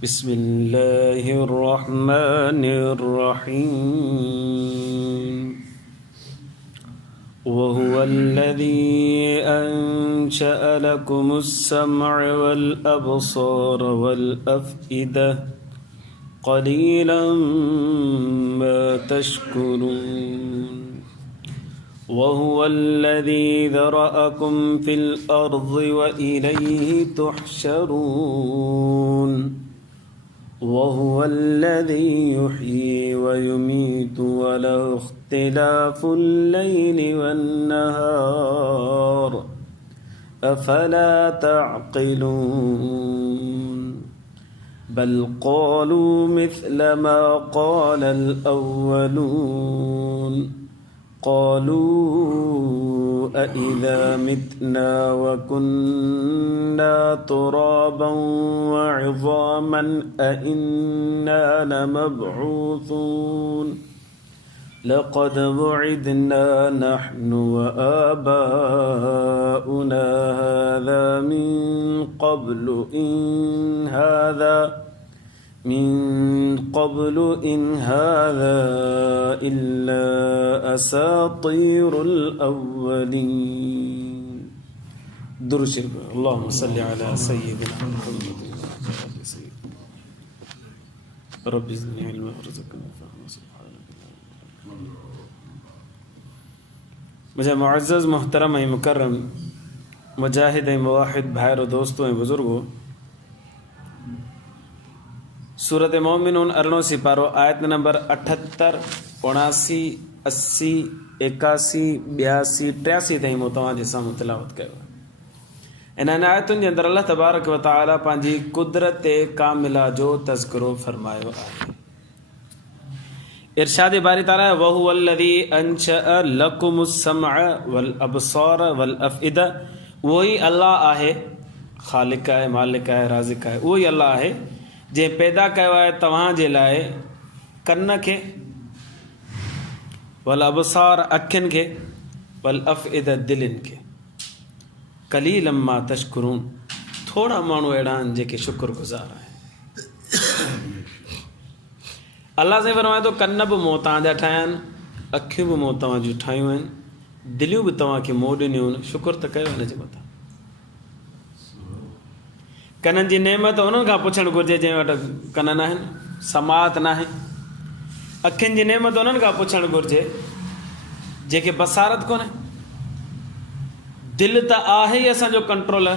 बिस्मिल्लाहिर्रहमानिर्रहीम। वहुवल्लज़ी अंशअ लकुमुस्समअ वल अब्सार वल अफ़इदा क़लीलन मा तशकुरून। वहुवल्लज़ी ज़रअकुम फ़िल अर्ज़ि व इलैहि तुहशरून। वहुवल्लज़ी युह्यी व युमीतु व लहु इख्तिलाफुल लैलि वन नहार अफला तअक़िलून। बल क़ालू मिस्ल मा क़ालल अव्वलून। क़ालू अइज़ा मितना व कुन्ना तुराबन व इज़ामन अइन्ना लमबऊसून। लक़द वुइदना नहनु व आबाउना हाज़ा मिन क़ब्लु इन हाज़ा इल्ला असातीरुल अव्वलीन। दुरूद शरीफ। अल्लाहुम्मा सल्लि अला सय्यिदिना मुहम्मद रब्बि ज़िदनी इल्मा वरज़ुक़नी फ़हमा। मुझे मुअज़्ज़ज़ मोहतरम ऐं मुकर्रम मुजाहिद ऐं मुवाहिद भाइरो दोस्तों ऐं बुज़ुर्गो, सूरत मोमिनून 18 सिपारो आयत नंबर 78, 79, 80, 81, 82, 83 ताईं मूं तव्हांजे साम्हूं तिलावत कयो आहे। इन्हनि आयतुनि जे अंदरि अल्लाह तबारक व तआला पंहिंजी कुदरत कामिला जो तज़किरो फरमायो आहे। इरशाद बारी ताला वहुवल्लज़ी अंशअ लकुमुस्समअ वल अब्सार वल अफ़इदा। उहो ई अल्लाह आहे, ख़ालिक आहे, मालिक आहे, राज़िक आहे। उहो ई अल्लाह आहे जंहिं पैदा कयो आहे तव्हांजे लाइ कन खे, वल अब्सार अखियुनि खे, वल अफ़इदा दिलनि खे। क़लीलन मा तशकुरून। थोड़ा माण्हू अहिड़ा आहिनि जेके शुक्रगुज़ार आहिनि। अल्लाह साईं फरमाए थो कन बि मूं तव्हांजा ठाहिया आहिनि, अखियूं बि मूं तव्हां जूं ठाहियूं आहिनि, दिलियूं बि तव्हांखे मूं ॾिनियूं आहिनि। शुक्र त कयो हिन जे मथां। कननि जी नेमत उन्हनि खां पुछणु घुरिजे जंहिं वटि कन न आहिनि, समात न आहे। अखियुनि जी नेमत उन्हनि खां पुछणु घुरिजे जेके बसारत कोन्हे। दिलि त आहे ई असांजो कंट्रोलर।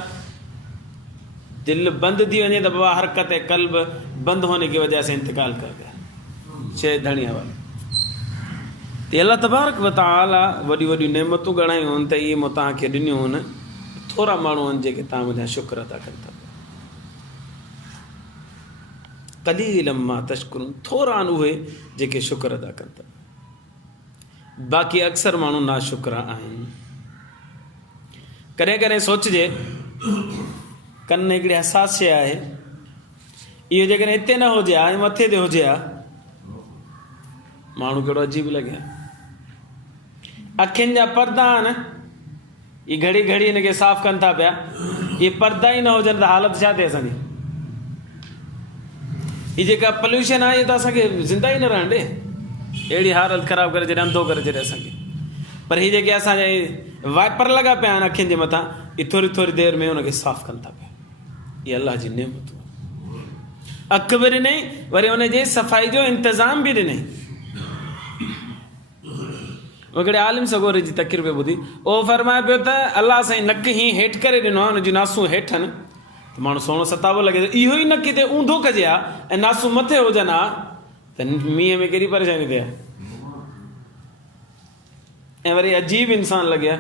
दिल बंदि थी वञे त बाबा हरकत कल्ब बंदि होने की वजह से इंतकाल कर गया, शइ धणी हवाले। त अल्लाह तबारक व तआला वॾियूं वॾियूं नेमतूं ॻणायूं आहिनि त इहे मूं तव्हांखे ॾिनियूं आहिनि। थोरा माण्हू आहिनि जेके तव्हां मुंहिंजा शुक्र अदा कनि था। क़लीलन मा तशकुरून। थोरा आहिनि उहे जेके शुक्र अदा कनि था, बाक़ी अक्सर माण्हू नाशुक्र आहिनि। कॾहिं कॾहिं सोचिजे कन हिकिड़ी हसास शइ आहे, इहो जेकॾहिं हिते न हुजे हा, मथे ते हुजे हा, माण्हू कहिड़ो अजीब लॻे। अखियुनि जा पर्दा आहिनि, इहे घड़ी घड़ी हिनखे साफ़ कनि था पिया। इहे पर्दा ई न हुजनि त हालत छा थिए असांजी। हीअ जेका पॉल्यूशन आहे इहो त असांखे ज़िंदा ई न रहण ॾे, अहिड़ी हालत ख़राबु करे छॾे, अंधो करे छॾे असांखे। पर हीअ जेके असांजा वाइपर लॻा पिया आहिनि अखियुनि जे मथां, इहे थोरी थोरी देरि में हुनखे साफ़ु कनि था पिया। इहे अलाह जी नेमतूं। अखि बि ॾिनई, वरी हुनजे सफ़ाई जो इंतज़ाम बि ॾिनई। हिकिड़े आलिम सगोरे जी तक़रीर पे ॿुधी, उहो फरमाए पियो त अलाह साईं नक हीअं हेठि करे ॾिनो आहे, हुनजूं नासूं हेठि आहिनि, त माण्हू सुहिणो सताबो लॻे थो। इहो ई नक ते ऊंधो कजे हा ऐं नासूं मथे हुजनि हा, त मींहं में केॾी परेशानी थिए। ऐं वरी अजीब इंसान लॻे हा,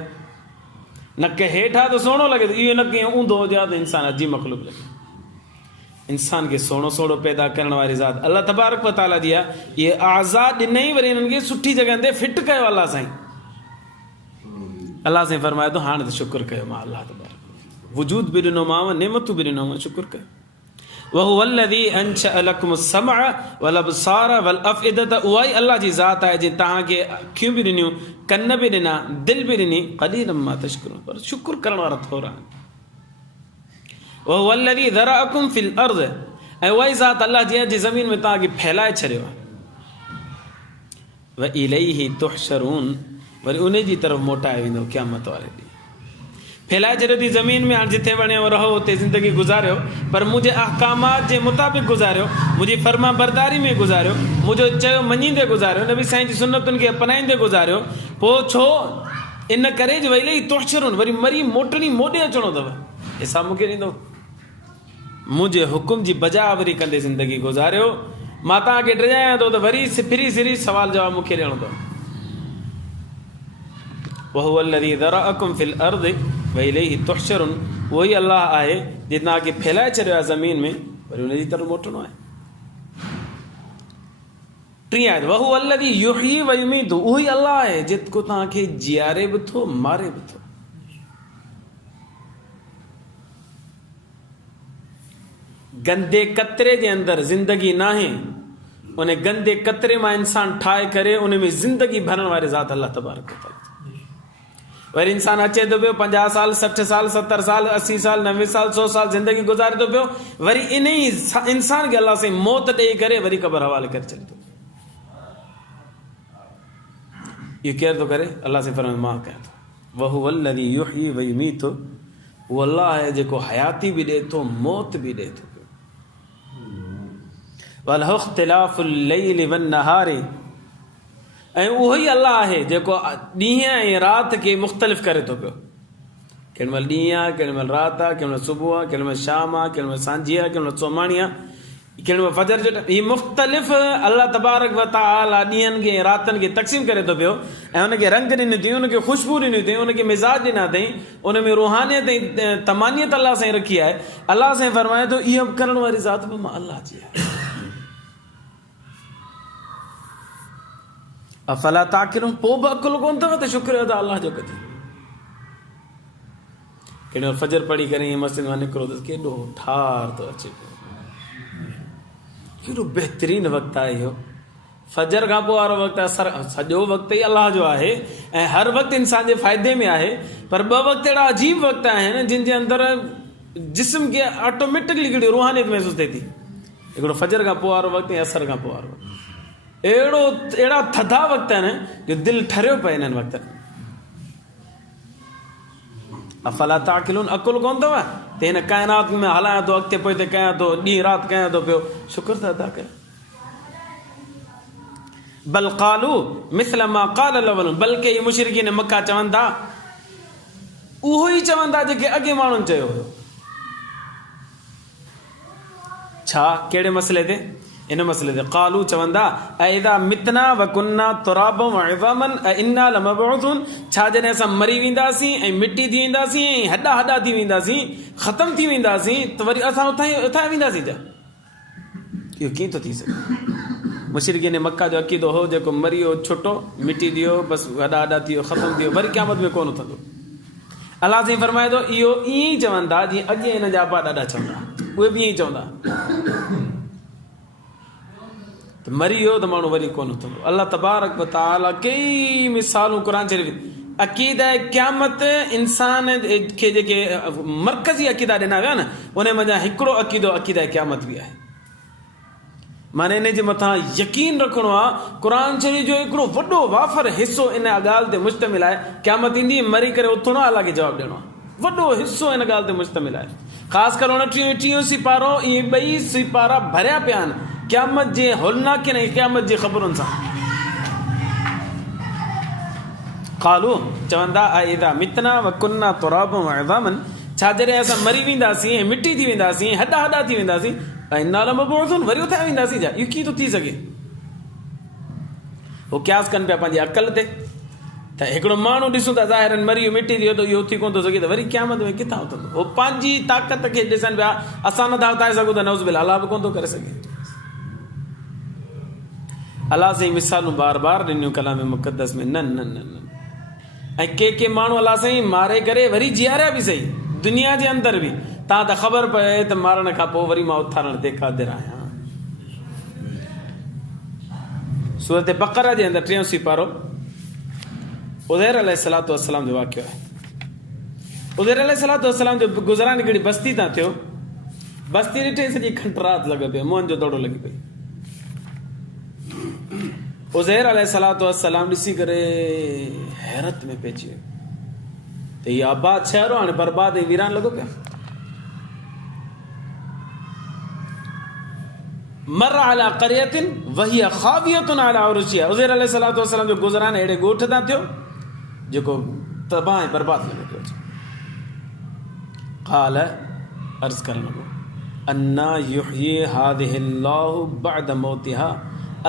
नक हेठि आहे त सुहिणो लॻे थो, इहो नक ईअं ऊंधो हुजे हा त इंसान अजीब मख़लूक़ लॻे। इंसान खे सुहिणो सुहिणो पैदा करण वारी ज़ात अल्लाह तबारक व तआला जी आहे। इहे आज़ा ॾिनई, वरी हिननि खे सुठी जॻह ते फिट कयो अल्लाह साईं। अल्लाह साईं फरमाए थो हाणे त शुक्र कयो मां अल्लाह तबारक। वजूद भी ॾिनोमांव, नेमतूं बि ॾिनोमांव, शुक्र कयो। वहुवल्लज़ी अंशअ लकुमुस्समअ वल अब्सार वल अफ़इदा। उहा ई अल्लाह जी ज़ात आहे जंहिं तव्हांखे अखियूं बि ॾिनियूं, कन बि ॾिना, दिलि बि ॾिनी। क़लीलन मा तशकुरून। पर शुक्र करण वारा थोरा आहिनि। वहुवल्लज़ी ज़रअकुम फ़िल अर्ज़। ऐं उहा ई ज़ात अलाह जीअं जी ज़मीन में तव्हांखे फैलाए छॾियो आहे, व इलैहि तुहशरून, वरी उन जी तरफ़ मोटाए वेंदो क़यामत वारे ॾींहुं। फैलाए छॾियो थी ज़मीन में, हाणे जिथे वणेव रहो उते ज़िंदगी गुज़ारियो, पर मुंहिंजे अहकामात जे मुताबिक़ गुज़ारियो, मुंहिंजी फर्मा बरदारी में गुज़ारियो, मुंहिंजो चयो मञींदे गुज़ारियो, नबी साईं जी सुन्नतुनि खे अपनाईंदे गुज़ारियो। पोइ छो इन करे जो वरी तुहशरून, वरी मरी मोटणी मोॾे अचिणो अथव, हिसाब मूंखे ॾींदो। मुंहिंजे हुकुम जी बजावरी कंदे ज़िंदगी गुज़ारियो, मां तव्हांखे ड्रायां थो त वरी फिरी सिरी सवाल जवाब मूंखे ॾियणो अथव। वहुव अल्लज़ी ज़रअकुम फिल अर्ज़ व इलैहि तुहशरून, उहो ई अलाह आहे जे तव्हांखे फैलाए छॾियो आहे ज़मीन में, वरी उनजी तरफ़ मोटणो आहे। टीं आयत, वहुव अल्लज़ी युहयी व युमीतु, उहो ई अलाह आहे जेको तव्हांखे जीआरे बि थो मारे बि थो। गंदे कतरे जे अंदरि ज़िंदगी न आहे, उन गंदे कतरे मां इंसान ठाहे करे उन में ज़िंदगी भरण वारे ज़ात अल्लाह तबारक व तआला। वरी इंसान अचे थो पियो 50 साल 60 साल 70 साल 80 साल 90 साल 100 साल ज़िंदगी गुज़ारे थो पियो, वरी इन ई इंसान खे अल्लाह साईं मौत ॾेई करे वरी क़बर हवाले करे छॾे थो। इहो केरु थो करे? अल्लाह साईं फरमाए मां कयां थो। वहुव अल्लज़ी युहयी व युमीतु, उहो अल्लाह आहे जेको हयाती बि ॾे थो मौत बि ॾे थो। वलहु इख्तिलाफुल लैलि वन्नहारि, ऐं उहो ई अल्लाह आहे जेको ॾींहं ऐं राति खे मुख़्तलिफ़ करे थो पियो। केॾी महिल ॾींहुं आहे, केॾी महिल राति आहे, केॾी महिल सुबुह आहे, केॾी महिल शाम आहे, केॾी महिल सांझी आहे, केॾी महिल चौमाणी आहे, केॾी महिल फजर जो टाइम। हीअ मुख़्तलिफ़ अल्लाह तबारक व तआला ॾींहंनि खे रातिनि खे तक़सीम करे थो पियो, ऐं उनखे रंग ॾिनी अथई, उनखे ख़ुशबू ॾिनी अथई, उनखे मिज़ाज ॾिना अथई, उन में रूहानियत ऐं तमानियत अल्लाह साईं रखी आहे। अल्लाह साईं फरमाए थो इहो करण वारी ज़ात बि मां अल्लाह जी आहे। अफला ताक़िलून, पोइ बि अकुल कोन अथव त शुक्र अदा अल्लाह जो कजे। केॾी महिल फजर पढ़ी करे ईअं मस्जिद मां निकिरो त केॾो ठार थो अचे पियो, केॾो बहितरीनु वक़्तु आहे इहो। फजर खां पोइ वारो वक़्तु आहे, सॼो वक़्तु ई अल्लाह जो आहे ऐं हर वक़्तु इंसान जे फ़ाइदे में आहे, पर ॿ वक़्तु अहिड़ा अजीब वक़्तु आहिनि जिन जे अंदरि जिस्म खे ऑटोमेटिकली हिकिड़ी रूहानियत महसूसु थिए थी। हिकिड़ो फजर खां पोइ वारो वक़्तु ऐं असर खां पोइ वारो वक़्तु, अहिड़ा थधा वक़्तु आहिनि जो दिलि ठरियो पए इन्हनि वक़्तनि। अफला ताक़िलून, अकुल कोन अथव त हिन काइनात में हलायां थो, अॻिते पोइते कयां थो, ॾींहुं राति कयां थो पियो, शुक्र त अदा कयो। बल क़ालू मिस्ल मा क़ाल अल-अवलून, बल्कि इहे मुशरिकीन मक्का चवनि था उहो ई चवनि था जेके अॻे माण्हुनि चयो हुयो। छा? कहिड़े मसइले ते? इन मसइले ते क़ालू चवनि था अइज़ा मितना व कुन्ना तुराबन व इज़ामन इन्ना लमबऊसून, छा जॾहिं असां मरी वेंदासीं ऐं मिटी थी वेंदासीं ऐं हॾा हॾा थी वेंदासीं, ख़तमु थी वेंदासीं, त वरी असां उथां वेंदासीं छा? इहो कीअं थो थी सघे? मुशरिकीन मक्का जो अक़ीदो हो जेको मरी वियो छुटो मिटी वियो बसि, हॾा हॾा थी वियो, ख़तमु थी वियो, वरी क़यामत में कोन उथंदो। अलाह साईं फरमाए थो इहो ईअं ई चवनि था जीअं अॻे हिन जा आपा ॾाढा चवंदा, उहे बि ईअं ई चवंदा त मरी वियो त माण्हू वरी कोन उथंदो। अल्लाह तबारक व तआला कई मिसालूं क़ुरान शरीफ़ अक़ीदा क़यामत इंसान खे जेके मरकज़ी अक़ीदा ॾिना विया न, उन मंझां हिकिड़ो अक़ीदो अक़ीदा क़यामत बि आहे। माने इन जे मथां यकीन रखिणो आहे। क़ुरान शरीफ़ जो हिकिड़ो वॾो वाफ़र हिसो इन ॻाल्हि ते मुश्तमिल आहे, क़यामत ईंदी मरी करे उथणो आहे, अलाह खे जवाबु ॾियणो आहे, वॾो हिसो इन ॻाल्हि ते मुश्तमिल आहे। ख़ासि करे 29 सिपारो, इहे ॿई सिपारा भरिया पिया आहिनि क़यामत जे होलनाकिन ऐं क़यामत जी ख़बरुनि सां। क़ालू चवनि था अइज़ा मितना व कुन्ना तुराबन व इज़ामन, छा जॾहिं असां मरी वेंदासीं ऐं मिटी थी वेंदासीं, हॾा हॾा थी वेंदासीं, इन्ना लमबऊसून, वरी उथां वेंदासीं छा? इहो कीअं थो थी सघे? उहो क़यास कनि पिया पंहिंजी अक़ल ते त हिकिड़ो माण्हू ॾिसूं था ज़ाहिरनि मरी वियो मिटी वियो त इहो उथी कोन थो सघे, त वरी क़यामत में किथां उथंदो? उहो पंहिंजी ताक़त खे ॾिसनि पिया, असां नथा उथाए सघूं त नऊज़ बिल्लाह, अलाह बि कोन थो करे सघे। अलाह साईं मिसालूं बार बार ॾिनियूं कलाम मुक़द्दस में, न न न न। ऐं के माण्हू अलाह साईं मारे करे वरी जीआरिया बि सही दुनिया जे अंदरि बि, तव्हां त ख़बर पए त मारण खां पोइ वरी मां उथारण ते क़ादिर आहियां। सूरत बक़रा जे अंदरि 3 सिपारो उज़ैर अलैहिस्सलातु वस्सलाम जो वाक़ियो आहे। उज़ैर अलैहिस्सलातु वस्सलाम जो गुज़रान हिकिड़ी बस्ती तां थियो, बस्ती ॾिठे सॼी खंट रात लॻो पियो, मोहन जो दौड़ो लॻी पई। उज़ैर अलैहिस्सलातु वस्सलाम ॾिसी करे हैरत में पइजी वियो त हीअ आबाद शहर हाणे बर्बाद ऐं वीरान लॻो पिया। मर अला क़रियतिन वहिय ख़ावियतुन अला उरुशिहा। उज़ैर अलैहिस्सलातु वस्सलाम जो गुज़रान अहिड़े ॻोठ तां थियो जेको तबाह ऐं बर्बाद लॻो पियो। क़ाल अर्ज़ करणु लॻो अन्ना युहयी हादिहि अल्लाहु बअद मौतिहा।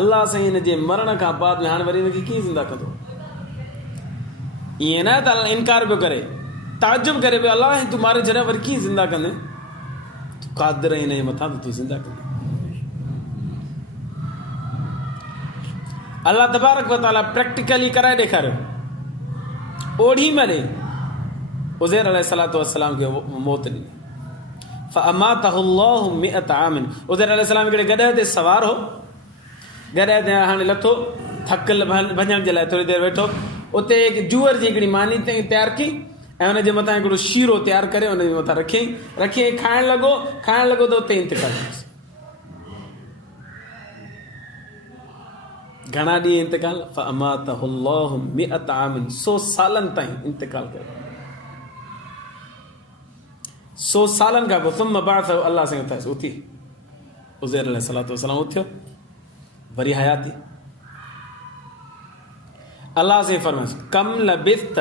अल्लाह साईं हिन जे मरण खां बाद में हाणे वरी हिनखे कीअं ज़िंदा कंदो? ईअं न त इनकार पियो करे, ताजुब करे पियो अल्लाह तूं मारे छॾिया वरी कीअं ज़िंदा कंदे? तूं क़ादिर हिन जे मथां त तूं ज़िंदा कंदे। अल्लाह तबारक व तआला प्रैक्टिकली कराए ॾेखारियो। ओढ़ी महिल उज़ैर अलैहिस्सलातु वस्सलाम खे मौत ॾिनी। फअमातहु अल्लाहु मिअत आमिन। उज़ैर अलैहिस्सलाम हिकिड़े गॾह ते सवार हो, गॾह ते हाणे लथो, थकल भॼण जे लाइ थोरी देरि वेठो, उते जूअर जी हिकिड़ी मानी तयारु की ऐं हुनजे मथां हिकिड़ो शीरो तयारु करे हुनजे मथां रखियईं खाइण लॻो त उते इंतिकाल थियुसि। घणा ॾींहं इंतिकाल? फअमातहु अल्लाहु मिअत आमिन। 100 सालनि ताईं इंतिकाल कयो। 100 सालनि खां पोइ सुम बअसहु अल्लाह सां उथायसि। उथी उज़ैर अलैहिस्सलातु वस्सलाम उथियो, वरी हयाती। अल्लाह से फरमाइस कम लबिस्त,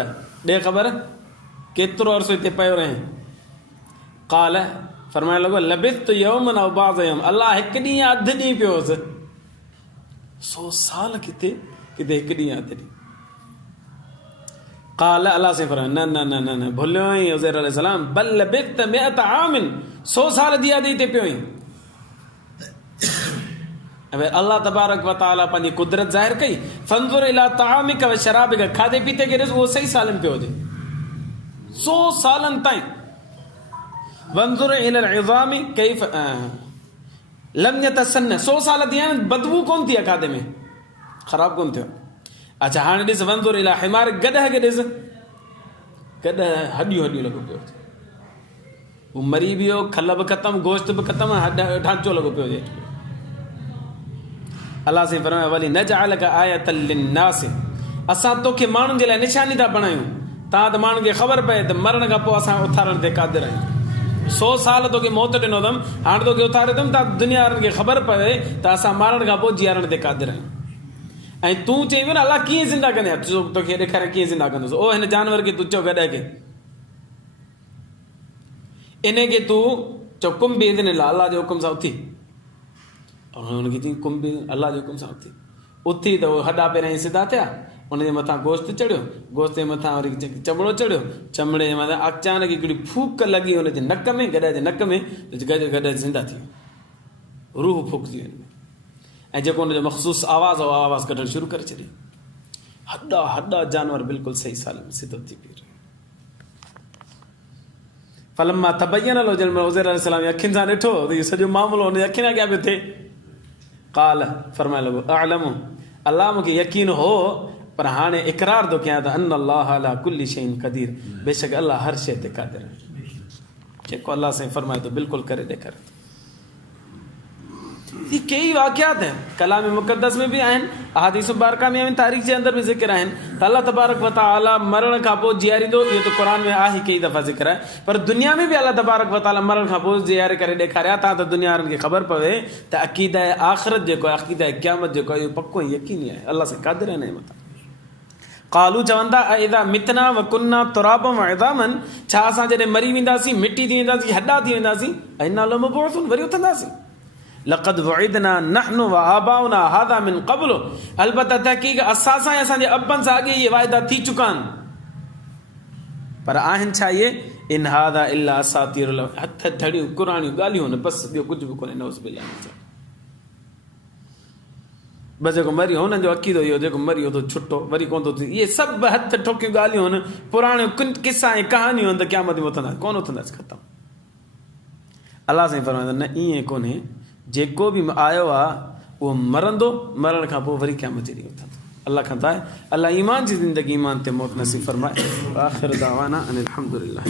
ॾे ख़बर केतिरो अर्सो हिते पियो रहे? क़ाल फरमाइण लॻो लबिस्त यौमन अव बअज़ यौम। अल्लाह हिकु ॾींहुं या अधु ॾींहुं पियो हुअसि। 100 साल किथे हिकु ॾींहुं या अधु ॾींहुं। क़ाल अल्लाह से फरमाइस न न न न न भुलियो ई उज़ैर अलैहिस्सलाम बल लबिस्त मिअत आमिन। 100 साल जी यादि हिते पियो ई। अल्लाह तबारक व तआला पंहिंजी कुदरत ज़ाहिर कई। फंजुर इला तआमिक व शराबिक, खाधे पीते खे ॾिस, उहो सही सालनि पियो हुजे 100 सालनि ताईं। वंजुर इलल इज़ामी कैफ लम यतसन्न, 100 साल थी विया आहिनि, बदबू कोन थी आहे खाधे में, ख़राब कोन थियो। अच्छा हाणे ॾिस वंजुर इला हिमार, गॾह खे ॾिस, गॾह हॾियूं लॻो पियो हुजे, हू मरी बि वियो, खल बि ख़तमु, गोश्त बि ख़तमु, ढांचो लॻो पियो हुजे। अल्लाह से फरमाया वली नजअलक आयतल लिन्नास, असां तोखे माण्हुनि जे लाइ निशानी था बणायूं, तां त माण्हुनि खे ख़बर पए त मरण खां पोइ असां उथारण ते क़ादिर आहियूं। 100 साल तोखे मौत ॾिनो अथमि, हाणे तोखे उथारे अथमि त दुनिया वारनि खे ख़बर पए त असां मारण खां पोइ जीअरण ते क़ादिर आहियूं। ऐं तूं चई पियो न अल्लाह कीअं ज़िंदा कंदे, तोखे ॾेखारे कीअं ज़िंदा कंदुसि। ओ हिन जानवर खे तूं चओ गॾह खे, इन खे तूं चओ कुम बि इज़्निल्लाह, अल्लाह जे हुकुम सां उथी, और हुनखे चई कुम बि अल्लाह जे हुकुम सां उथी त उहो हॾा पहिरियां सिधा थिया, उनजे मथां गोश्त चढ़ियो, गोश्त जे मथां वरी चमड़ो चढ़ियो, चमड़े जे मथां अचानक हिकिड़ी फूक लॻी हुनजे नक में, गॾह जे नक में, गॾह ज़िंदा थी वियो, रूह फूकजी वई ऐं जेको हुनजो मख़सूस आवाज़ हो आवाज़ कढणु शुरू करे छॾी। हॾा जानवर बिल्कुलु सही साल में सिधो थी पियो। फलम्मा तबय्यन लहु, जंहिं महिल उज़ैर अलैहिस्सलाम जी अखियुनि सां ॾिठो त इहो सॼो मामलो हुनजी अखियुनि अॻियां पियो थिए। क़ाल फरमाइण लॻो अअलमु, अल्लाह मूंखे यकीन हो, पर हाणे इक़रार थो कयां त अन अल्लाह अला कुल्ली शैइन क़दीर, बेशक अल्लाह हर शइ ते क़ादिर आहे। जेको अल्लाह साईं फरमाए थो बिल्कुलु करे ॾेखारे थो। ये कई वाक़ियात हैं, कलाम मुक़द्दस में भी आहिनि, अहादीस मुबारका में आहिनि, तारीख़ जे अंदरि बि ज़िक्र आहिनि त अल्लाह तबारक व तआला मरण खां पोइ जीआरींदो। इहो त क़ुर में आहे, कई दफ़ा ज़िक्र आहे, पर दुनिया में बि अल्लाह तबारक व तआला मरण खां पोइ जीआरे करे ॾेखारिया था त दुनिया वारनि खे ख़बर पवे त अक़ीदा आख़िरत जेको आहे, अक़ीदा क़यामत जेको आहे, इहो पको ऐं यकीनी आहे, अल्लाह सां क़ादिर आहे हिन मथां। क़ालू चवंदा अइज़ा मितना व कुन्ना तुराबन व इज़ामन, छा असां जॾहिं मरी वेंदासीं, मिटी थी वेंदासीं, हॾा थी वेंदासीं, इन्ना लमबऊसून, वरी उथंदासीं। लक़द वइदना नहनु व आबाउना हादा मिन क़ब्ल, अलबत्ता तहक़ीक़ असां सां ऐं असांजे अबनि सां अॻे इहे वाइदा थी चुका आहिनि, पर आहिनि छा इहे? इन हादा इल्ला असातीरुल, हथ धड़ियूं क़ुरानियूं ॻाल्हियूं न, बसि ॿियो कुझु बि कोन्हे। नऊज़ बिल्लाह, बसि जेको मरी हुननि जो अक़ीदो इहो, जेको मरी उहो छुटो वरी कोन थो थिए। इहे सभु हथ ठोकियूं ॻाल्हियूं आहिनि, पुराणियूं किसा ऐं कहानियूं आहिनि त क़यामत में उथंदासीं, कोन उथंदासीं, ख़तमु। अल्लाह साईं फरमाईंदा न ईअं कोन्हे, जेको बि आयो आहे उहो मरंदो, मरण खां पोइ वरी क़यामत जे ॾींहुं उथंदो। अल्लाह खां दुआ आहे अल्लाह ईमान जी ज़िंदगी ईमान ते मौत नसीब फरमाए। आख़िर दावाना अनिल हम्दुलिल्लाह।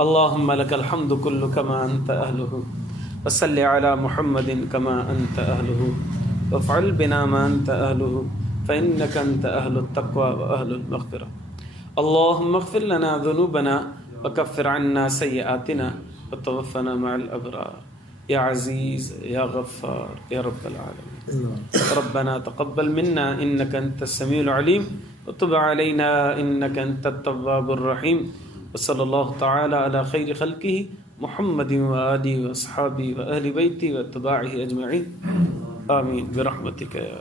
अल्लाहुम्मा लकल हम्दु कुल्लु कमा अंत अहलुहु वसल्लि अला मुहम्मदिन कमा अंत अहलुहु वफ़अल बिना मा अंत अहलुहु फ़इन्नका अंत अहलुत तक़वा व अहलुल मग़फ़िरह। अल्लाहुम्मा इग़फ़िर लना ज़ुनूबना वकफ़िर अन्ना सय्यिआतिना वतवफ़्फ़ना मअल अबरार या अज़ीज़ या गफ़्फ़ार या रब्बल आलमीन। रब्बना तक़ब्बल मिन्ना इन्नका अंतस समीउल अलीम व तुब अलैना इन्नका अंतत तव्वाबुर रहीम। व सल्लल्लाहु तआला अला खैरि ख़ल्क़िही मुहम्मदिन व आलिहि व अस्हाबिही व अहलि बैतिही व अत्बाइही अजमईन। आमीन बिरहमतिका या